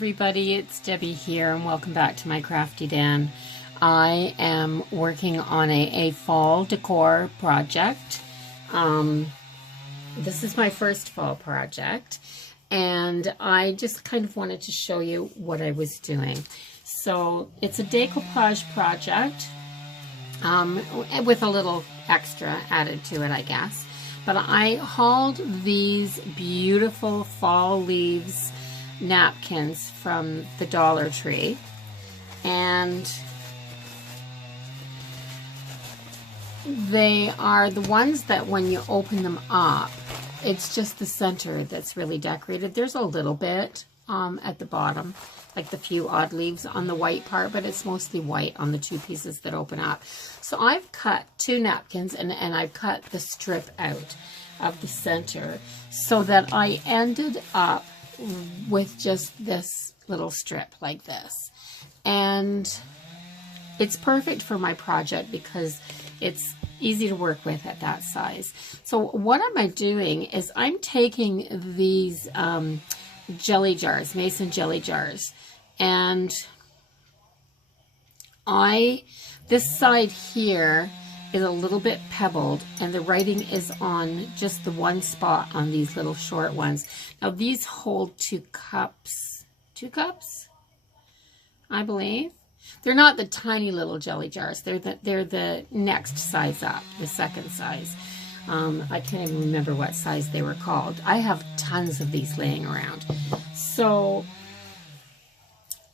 everybody, it's Debbie here and welcome back to my Crafty Den. I am working on a fall decor project. This is my first fall project and I just kind of wanted to show you what I was doing. So it's a decoupage project with a little extra added to it, I guess. But I hauled these beautiful fall leaves napkins from the Dollar Tree, and they are the ones that when you open them up, it's just the center that's really decorated. There's a little bit at the bottom, like the few odd leaves on the white part, but it's mostly white on the two pieces that open up. So I've cut two napkins and I've cut the strip out of the center so that I ended up with just this little strip like this. And it's perfect for my project because it's easy to work with at that size. So what am I doing is I'm taking these jelly jars, mason jelly jars, and this side here is a little bit pebbled and the writing is on just the one spot on these little short ones. Now these hold 2 cups, I believe. They're not the tiny little jelly jars. They're the next size up, the second size. I can't even remember what size they were called. I have tons of these laying around. So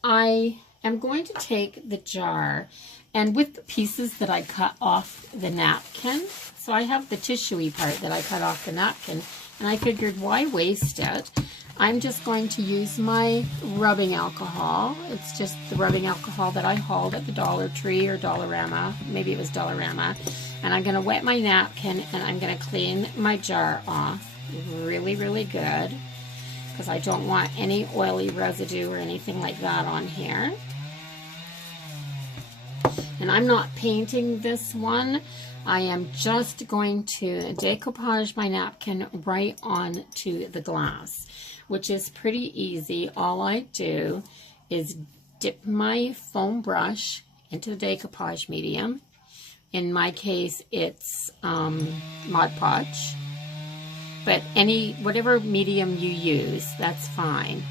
I am going to take the jar, and with the pieces that I cut off the napkin, so I have the tissuey part that I cut off the napkin, and I figured why waste it? I'm just going to use my rubbing alcohol. It's just the rubbing alcohol that I hauled at the Dollar Tree or Dollarama. Maybe it was Dollarama. And I'm going to wet my napkin and I'm going to clean my jar off really, really good, because I don't want any oily residue or anything like that on here. And I'm not painting this one. I am just going to decoupage my napkin right onto the glass, which is pretty easy. All I do is dip my foam brush into the decoupage medium. In my case, it's Mod Podge, but whatever medium you use, that's fine.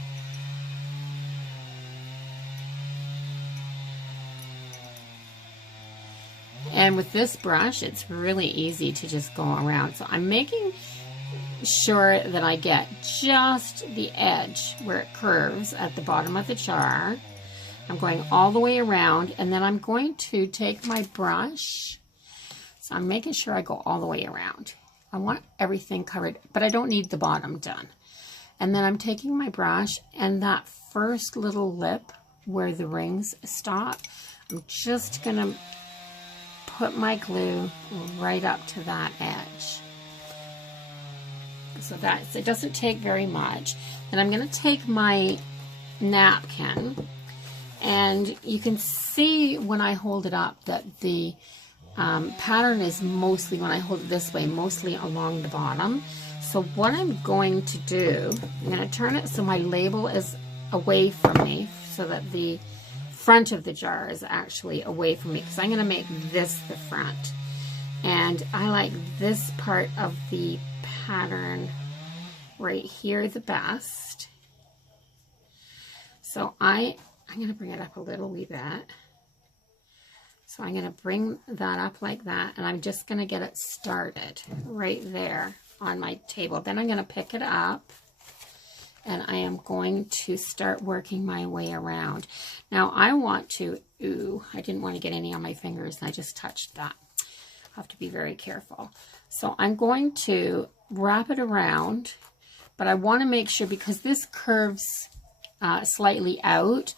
And with this brush, it's really easy to just go around. So I'm making sure that I get just the edge where it curves at the bottom of the jar. I'm going all the way around, and then I'm going to take my brush. So I'm making sure I go all the way around. I want everything covered, but I don't need the bottom done. And then I'm taking my brush, and that first little lip where the rings stop, I'm just gonna put my glue right up to that edge. So it doesn't take very much. Then I'm going to take my napkin, and you can see when I hold it up that the pattern is mostly, when I hold it this way, mostly along the bottom. So what I'm going to do, I'm going to turn it so my label is away from me, so that the front of the jar is actually away from me, because I'm going to make this the front. And I like this part of the pattern right here the best. So I'm going to bring it up a little wee bit. So I'm going to bring that up like that, and I'm just going to get it started right there on my table. Then I'm going to pick it up, and I am going to start working my way around. Now I want to, I didn't want to get any on my fingers, and I just touched that. I have to be very careful. So I'm going to wrap it around, but I want to make sure, because this curves slightly out,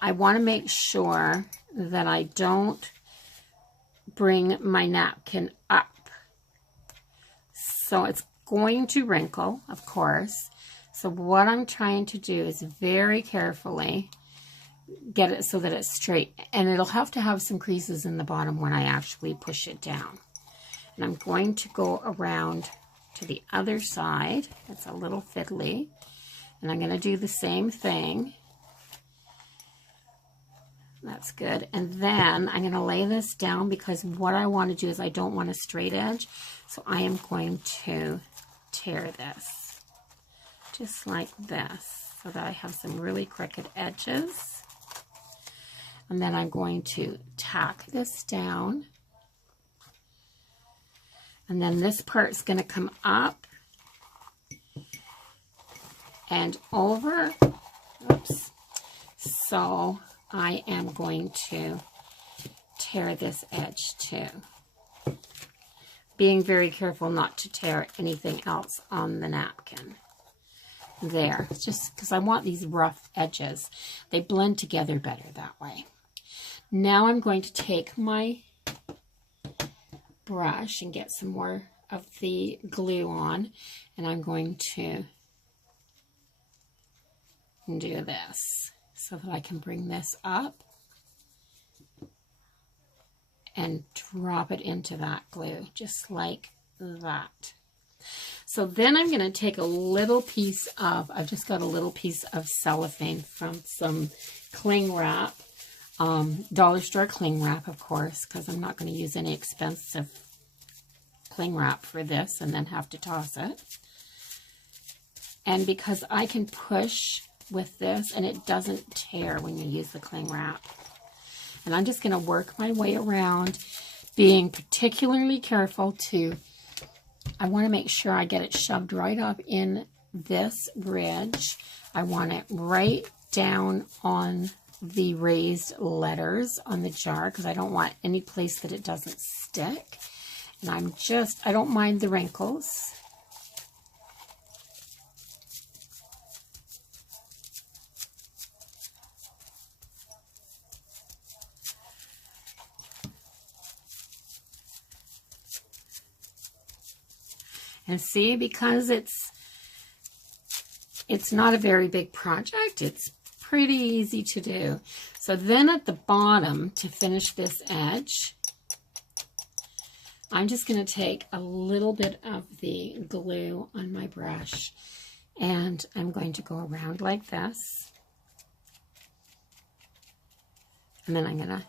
I want to make sure that I don't bring my napkin up. So it's going to wrinkle, of course. So what I'm trying to do is very carefully get it so that it's straight, and it'll have to have some creases in the bottom when I actually push it down. And I'm going to go around to the other side. It's a little fiddly, and I'm going to do the same thing. That's good. And then I'm going to lay this down because what I want to do is I don't want a straight edge. So I am going to tear this just like this so that I have some really crooked edges. And then I'm going to tack this down. And then this part's going to come up and over. Oops. So I am going to tear this edge too. Being very careful not to tear anything else on the napkin. There, just because I want these rough edges. They blend together better that way. Now I'm going to take my brush and get some more of the glue on, and I'm going to do this so that I can bring this up and drop it into that glue just like that. So then I'm going to take a little piece of, I've just got a little piece of cellophane from some cling wrap, dollar store cling wrap, of course, because I'm not going to use any expensive cling wrap for this and then have to toss it. And because I can push with this and it doesn't tear when you use the cling wrap. And I'm just going to work my way around, being particularly careful to, I want to make sure I get it shoved right up in this ridge. I want it right down on the raised letters on the jar because I don't want any place that it doesn't stick. And I don't mind the wrinkles. And see, because it's not a very big project, it's pretty easy to do. So then at the bottom, to finish this edge, I'm just going to take a little bit of the glue on my brush, and I'm going to go around like this. And then I'm going to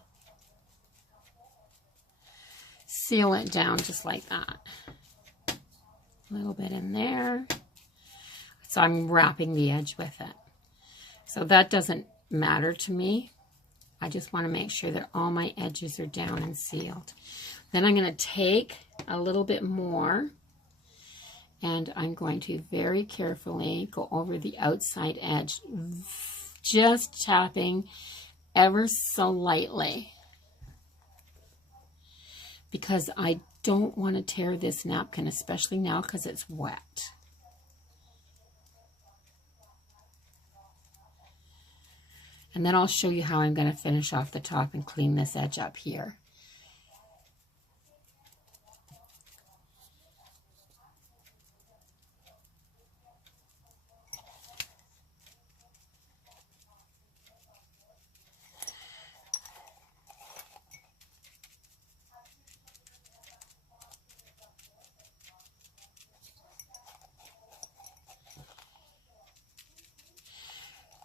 seal it down just like that. A little bit in there. So I'm wrapping the edge with it. So that doesn't matter to me. I just want to make sure that all my edges are down and sealed. Then I'm going to take a little bit more and I'm going to very carefully go over the outside edge, just tapping ever so lightly, because I don't want to tear this napkin, especially now because it's wet. And then I'll show you how I'm going to finish off the top and clean this edge up here.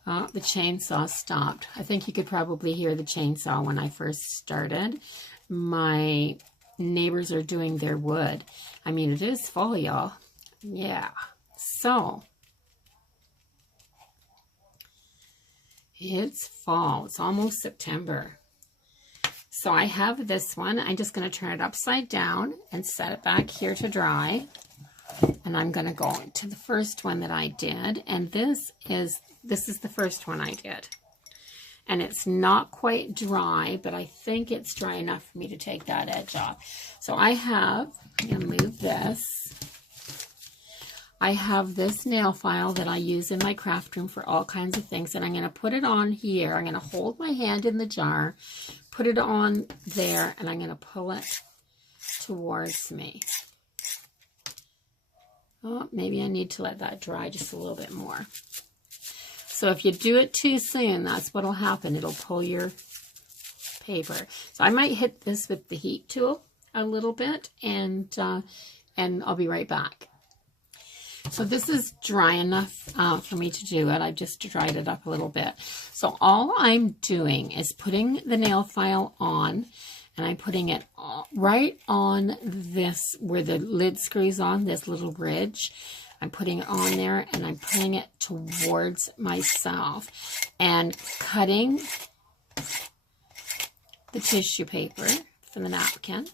Oh, the chainsaw stopped. I think you could probably hear the chainsaw when I first started. My neighbors are doing their wood. I mean, it is fall, y'all. Yeah. So, it's fall. It's almost September. So I have this one. I'm just going to turn it upside down and set it back here to dry. And I'm going to go to the first one that I did. And this is the first one I did. And it's not quite dry, but I think it's dry enough for me to take that edge off. So I'm going to move this. I have this nail file that I use in my craft room for all kinds of things. And I'm going to put it on here. I'm going to hold my hand in the jar, put it on there, and I'm going to pull it towards me. Oh, maybe I need to let that dry just a little bit more. So if you do it too soon, that's what will happen. It'll pull your paper. So I might hit this with the heat tool a little bit, and I'll be right back. So this is dry enough for me to do it. I just dried it up a little bit. So all I'm doing is putting the nail file on, and I'm putting it right on this, where the lid screws on, this little ridge. I'm putting it on there, and I'm putting it towards myself and cutting the tissue paper for the napkin.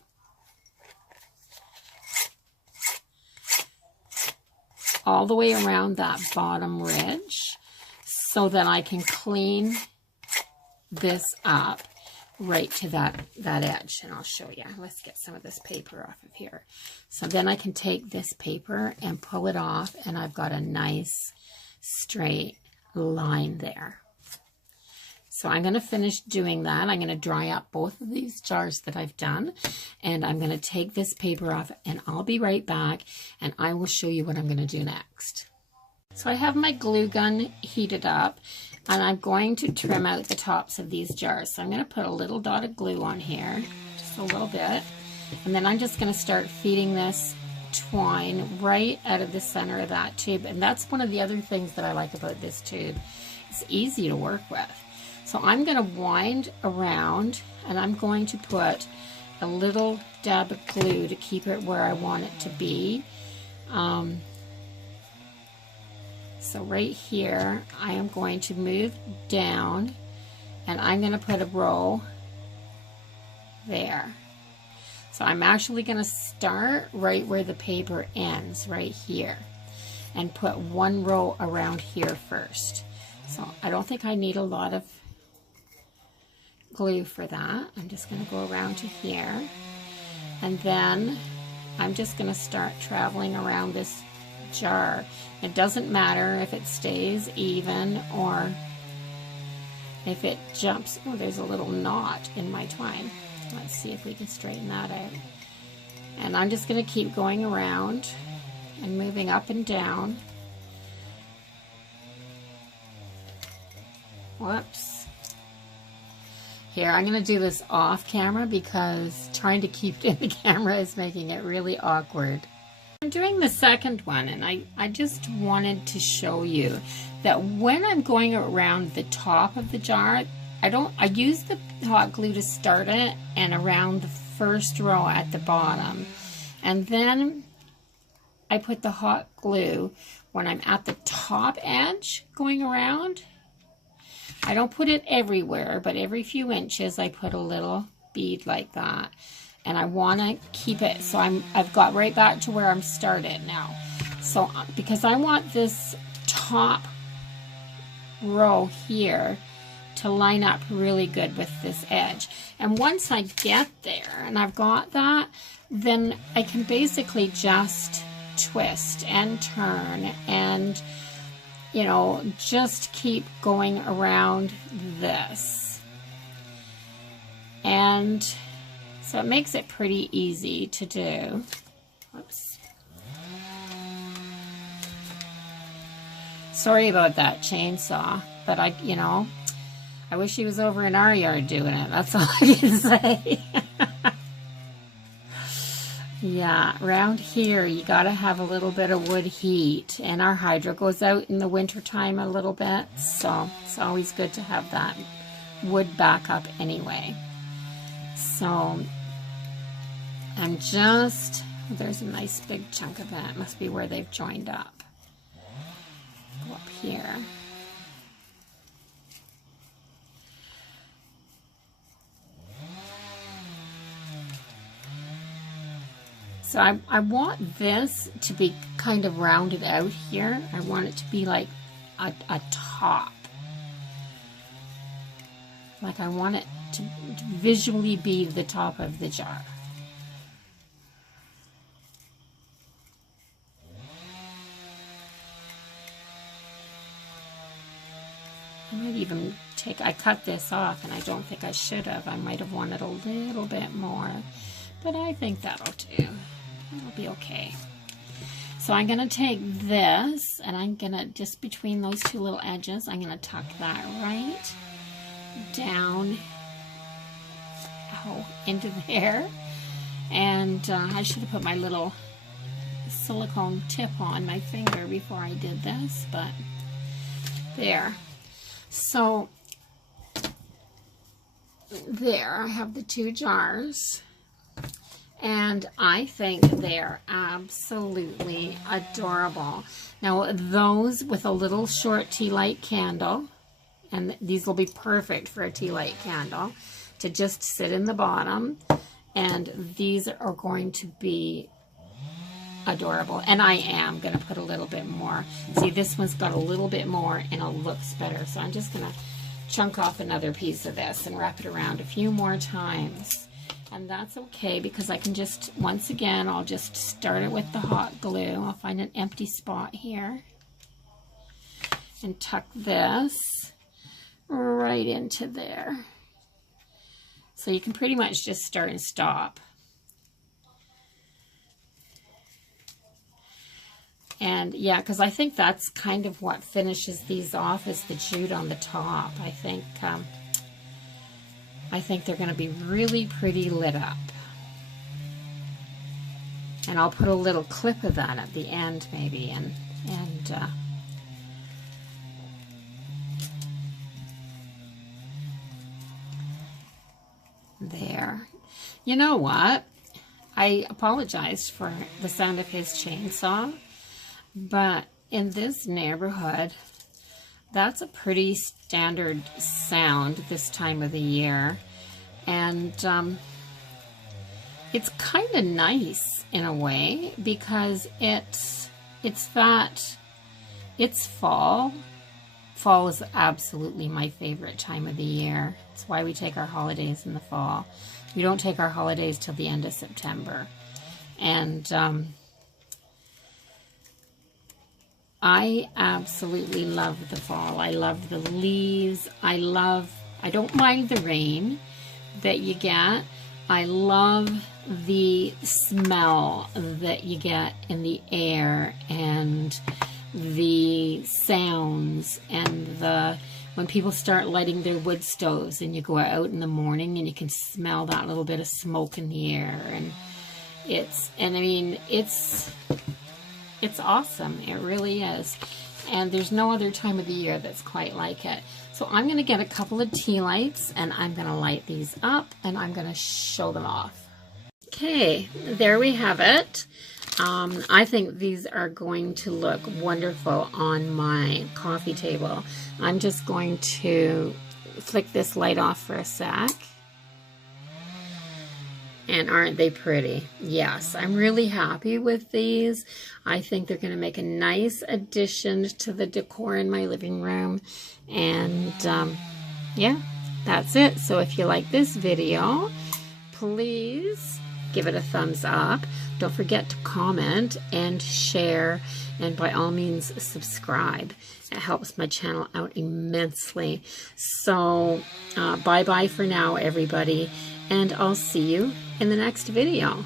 All the way around that bottom ridge so that I can clean this up right to that edge. And I'll show you. Let's get some of this paper off of here. So then I can take this paper and pull it off, and I've got a nice straight line there. So I'm going to finish doing that. I'm going to dry up both of these jars that I've done, and I'm going to take this paper off, and I'll be right back, and I will show you what I'm going to do next. So I have my glue gun heated up, and I'm going to trim out the tops of these jars. So I'm going to put a little dot of glue on here, just a little bit, and then I'm just going to start feeding this twine right out of the center of that tube. And that's one of the other things that I like about this tube. It's easy to work with. So I'm going to wind around, and I'm going to put a little dab of glue to keep it where I want it to be. So right here, I am going to move down, and I'm going to put a row there. So I'm actually going to start right where the paper ends, right here, and put one row around here first. So I don't think I need a lot of glue for that. I'm just going to go around to here, and then I'm just going to start traveling around this jar. It doesn't matter if it stays even or if it jumps. Oh, there's a little knot in my twine. Let's see if we can straighten that out. And I'm just going to keep going around and moving up and down. Whoops. Here, I'm going to do this off camera because trying to keep it in the camera is making it really awkward. I'm doing the second one, and I just wanted to show you that when I'm going around the top of the jar, I use the hot glue to start it and around the first row at the bottom. And then I put the hot glue when I'm at the top edge going around. I don't put it everywhere, but every few inches I put a little bead like that. And I want to keep it so I've got right back to where I'm started now. So because I want this top row here to line up really good with this edge. And once I get there and I've got that, then I can basically just twist and turn and, you know, just keep going around this. And so it makes it pretty easy to do. Whoops. Sorry about that chainsaw, but I wish he was over in our yard doing it. That's all I can say. Yeah, around here you gotta have a little bit of wood heat, and our hydro goes out in the winter time a little bit, so it's always good to have that wood backup anyway. So I'm just, there's a nice big chunk of that. Must be where they've joined up. Go up here. So I want this to be kind of rounded out here. I want it to be like a top. Like I want it to visually be the top of the jar. I might even I cut this off, and I don't think I should have. I might have wanted a little bit more, but I think that'll do. It'll be okay. So I'm going to take this, and I'm going to, just between those two little edges, I'm going to tuck that right down into there. And I should have put my little silicone tip on my finger before I did this, but there. So there, I have the 2 jars, and I think they're absolutely adorable. Now, those with a little short tea light candle, and these will be perfect for a tea light candle, to just sit in the bottom, and these are going to be adorable. And I am going to put a little bit more. See, this one's got a little bit more and it looks better, so I'm just going to chunk off another piece of this and wrap it around a few more times. And that's okay, because I can just, once again, I'll just start it with the hot glue. I'll find an empty spot here and tuck this right into there. So you can pretty much just start and stop. And yeah, because I think that's kind of what finishes these off, is the jute on the top. I think they're going to be really pretty lit up. And I'll put a little clip of that at the end maybe, and there. You know what? I apologized for the sound of his chainsaw, but in this neighborhood, that's a pretty standard sound this time of the year. And it's kind of nice in a way, because it's fall. Fall is absolutely my favorite time of the year. It's why we take our holidays in the fall. We don't take our holidays till the end of September. And I absolutely love the fall. I love the leaves. I don't mind the rain that you get. I love the smell that you get in the air, and the sounds, and when people start lighting their wood stoves and you go out in the morning and you can smell that little bit of smoke in the air, and it's awesome. It really is. And there's no other time of the year that's quite like it. So I'm going to get a couple of tea lights and I'm going to light these up and I'm going to show them off. Okay, there we have it. I think these are going to look wonderful on my coffee table. I'm just going to flick this light off for a sec. And aren't they pretty? Yes, I'm really happy with these. I think they're going to make a nice addition to the decor in my living room. And yeah, that's it. So if you like this video, please give it a thumbs up. Don't forget to comment and share, and by all means subscribe. It helps my channel out immensely. So bye-bye for now, everybody, and I'll see you in the next video.